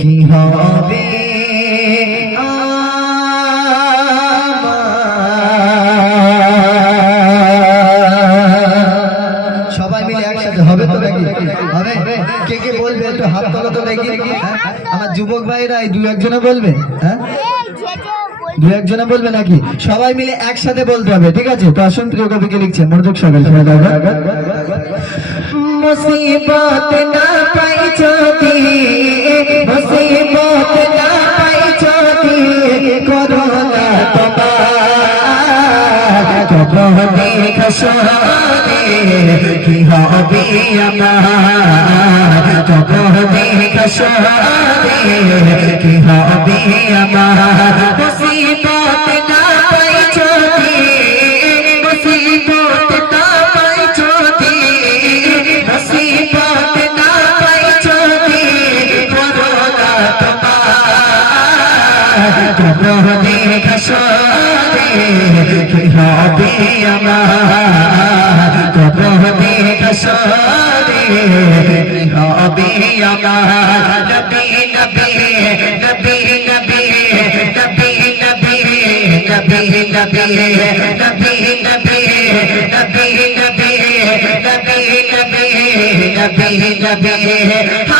কি হবে সবাই মিলে একসাথে হবে তো নাকি? হবে? কে কে বলবে? একটু হাত তোলো তো দেখি। হ্যাঁ? আমার যুবক ভাইরা দু একজনে বলবে হ্যাঁ? দু একজনে বলবে নাকি? সবাই মিলে একসাথে বলতে হবে, ঠিক আছে? তো আসুন প্রিয় কবিকে লিখছে, মনোযোগ সকাল কি হবে আমার? কি হবে কবরে খসরে কি হবে আমার কবরে খসরে কি হবে আমার নবী নবী নবী নবী নবী নবী নবী নবী নবী নবী নবী নবী নবী নবী নবী নবী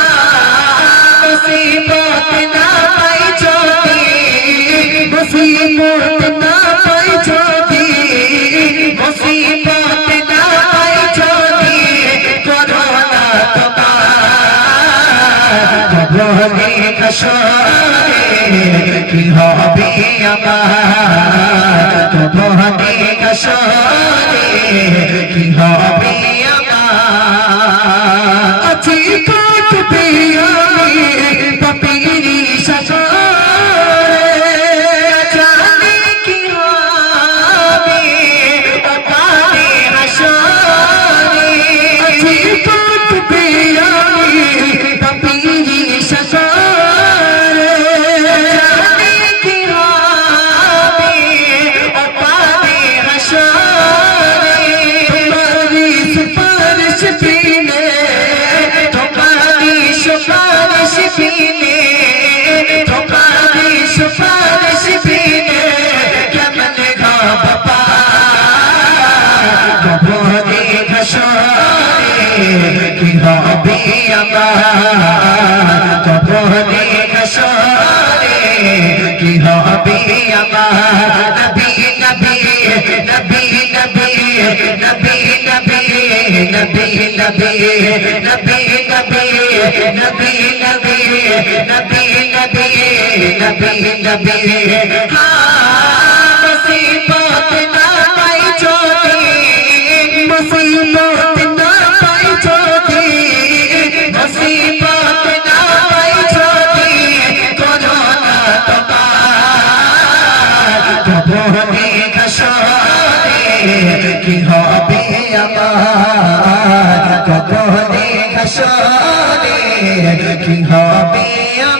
কি হবে আমার খসরে কি হবে ঘসরে কি হবে আমার কবরে ঘসরে কি হবে আমার নবী নবী নবী নবী নবী নবী নবী নবী নবী নবী নবী নবী নবী নবী নবী নবী হ্যাঁ তবুহতি কসরে কি হবে আমার তবুহতি কসরে কি হবে আমার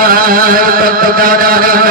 মাশাআল্লাহ